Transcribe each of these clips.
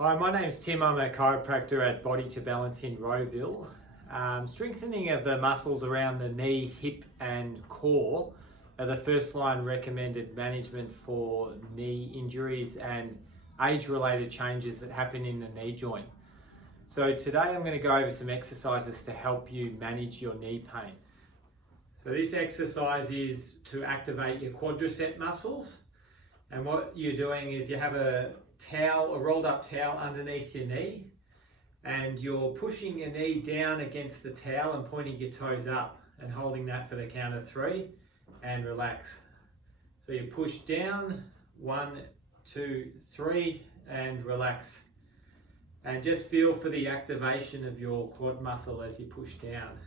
Hi, my name's Tim. I'm a chiropractor at Body to Balance in Rowville. Strengthening of the muscles around the knee, hip and core are the first line recommended management for knee injuries and age-related changes that happen in the knee joint. So today I'm going to go over some exercises to help you manage your knee pain. So this exercise is to activate your quadricep muscles, and what you're doing is you have a rolled up towel underneath your knee, and you're pushing your knee down against the towel and pointing your toes up and holding that for the count of 3 and relax. So you push down, 1, 2, 3 and relax. And just feel for the activation of your quad muscle as you push down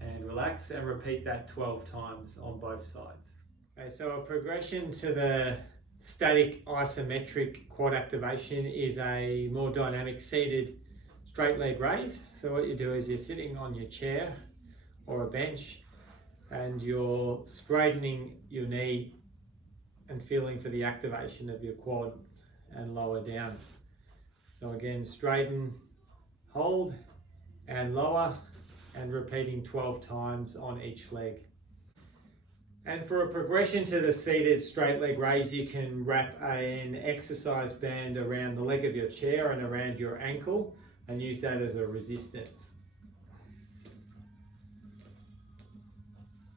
and relax, and repeat that 12 times on both sides. Okay, so a progression to the static isometric quad activation is a more dynamic seated straight leg raise. So what you do is you're sitting on your chair or a bench and you're straightening your knee and feeling for the activation of your quad and lower down. So again, straighten, hold and lower, and repeating 12 times on each leg. And for a progression to the seated straight leg raise, you can wrap an exercise band around the leg of your chair and around your ankle and use that as a resistance.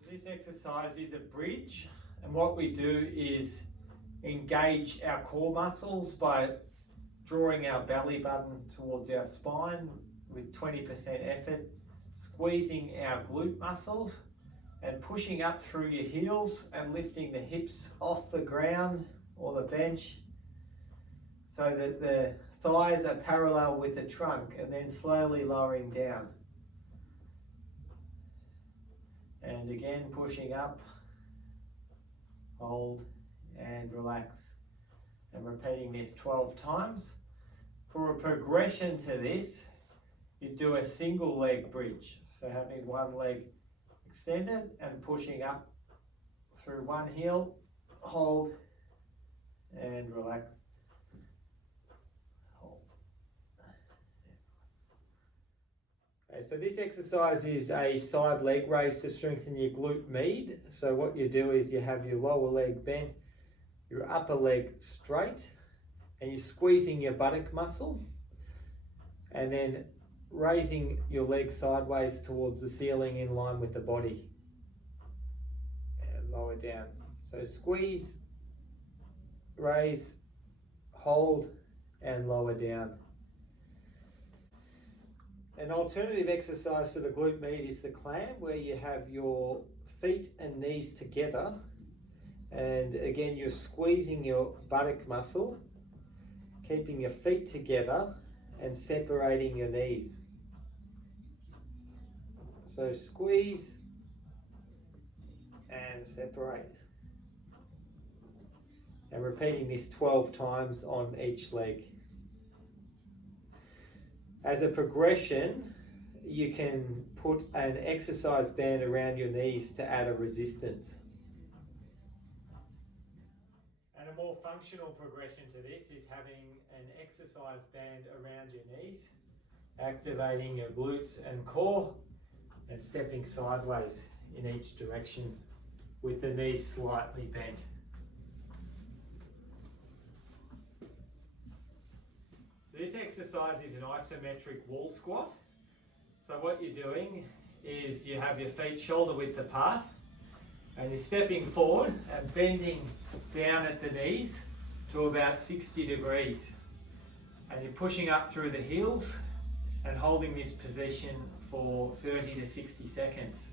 This exercise is a bridge, and what we do is engage our core muscles by drawing our belly button towards our spine with 20% effort, squeezing our glute muscles and pushing up through your heels and lifting the hips off the ground or the bench so that the thighs are parallel with the trunk, and then slowly lowering down. And again, pushing up, hold and relax, and repeating this 12 times. For a progression to this, you do a single leg bridge. So having one leg extended and pushing up through one heel, hold and relax. Hold. Okay, so this exercise is a side leg raise to strengthen your glute med. So what you do is you have your lower leg bent, your upper leg straight, and you're squeezing your buttock muscle, and then raising your leg sideways towards the ceiling in line with the body and lower down. So squeeze, raise, hold and lower down. An alternative exercise for the glute med is the clam, where you have your feet and knees together, and again you're squeezing your buttock muscle, keeping your feet together and separating your knees. So squeeze and separate. And repeating this 12 times on each leg. As a progression, you can put an exercise band around your knees to add a resistance. And a more functional progression to this is having an exercise band around your knees, activating your glutes and core, and stepping sideways in each direction with the knees slightly bent. So this exercise is an isometric wall squat. So what you're doing is you have your feet shoulder width apart, and you're stepping forward and bending down at the knees to about 60 degrees. And you're pushing up through the heels and holding this position for 30 to 60 seconds.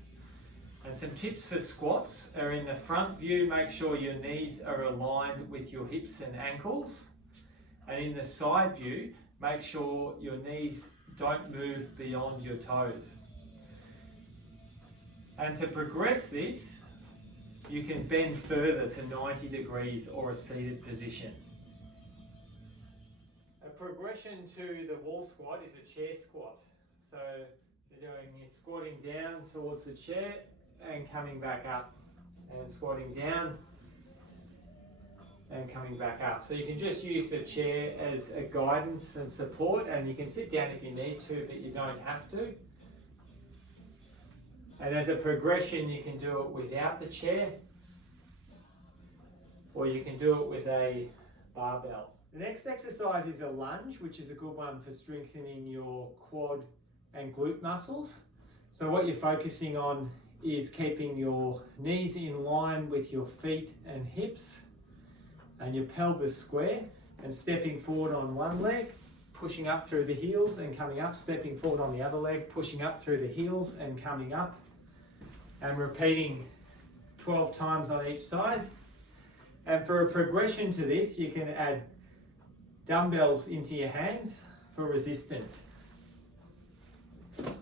And some tips for squats are: in the front view, make sure your knees are aligned with your hips and ankles. And in the side view, make sure your knees don't move beyond your toes. And to progress this, you can bend further to 90 degrees or a seated position. A progression to the wall squat is a chair squat. So you're doing is squatting down towards the chair and coming back up, and squatting down and coming back up. So you can just use the chair as a guidance and support, and you can sit down if you need to, but you don't have to. And as a progression, you can do it without the chair, or you can do it with a barbell. The next exercise is a lunge, which is a good one for strengthening your quad and glute muscles. So what you're focusing on is keeping your knees in line with your feet and hips and your pelvis square, and stepping forward on one leg, pushing up through the heels and coming up, stepping forward on the other leg, pushing up through the heels and coming up, and repeating 12 times on each side. And for a progression to this, you can add dumbbells into your hands for resistance. The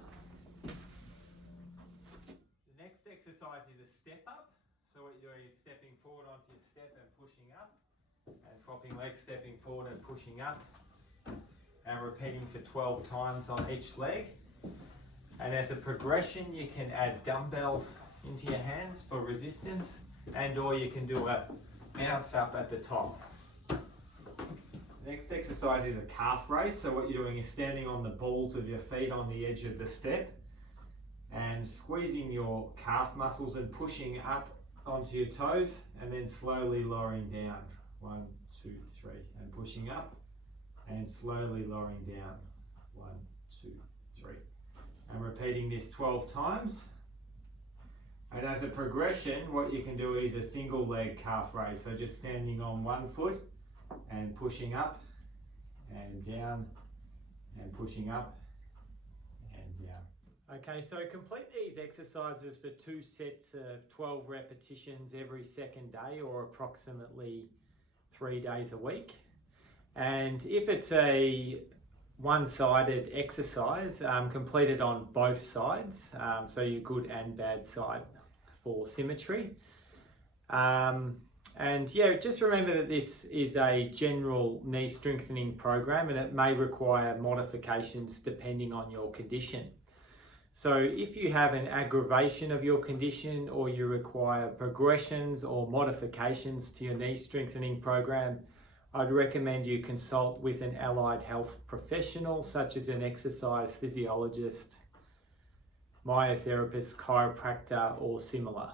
next exercise is a step up. So what you're doing is stepping forward onto your step and pushing up, and swapping legs, stepping forward and pushing up, and repeating for 12 times on each leg. And as a progression, you can add dumbbells into your hands for resistance, and or you can do a bounce up at the top. Next exercise is a calf raise. So what you're doing is standing on the balls of your feet on the edge of the step and squeezing your calf muscles and pushing up onto your toes, and then slowly lowering down. 1, 2, 3, and pushing up and slowly lowering down. 1, 2, 3, and repeating this 12 times. And as a progression, what you can do is a single leg calf raise. So just standing on one foot and pushing up and down and pushing up and down. Okay, so complete these exercises for 2 sets of 12 repetitions every second day, or approximately 3 days a week. And if it's a one-sided exercise, complete it on both sides, so your good and bad side for symmetry. And yeah, just remember that this is a general knee strengthening program, and it may require modifications depending on your condition. So if you have an aggravation of your condition, or you require progressions or modifications to your knee strengthening program, I'd recommend you consult with an allied health professional, such as an exercise physiologist, myotherapist, chiropractor, or similar.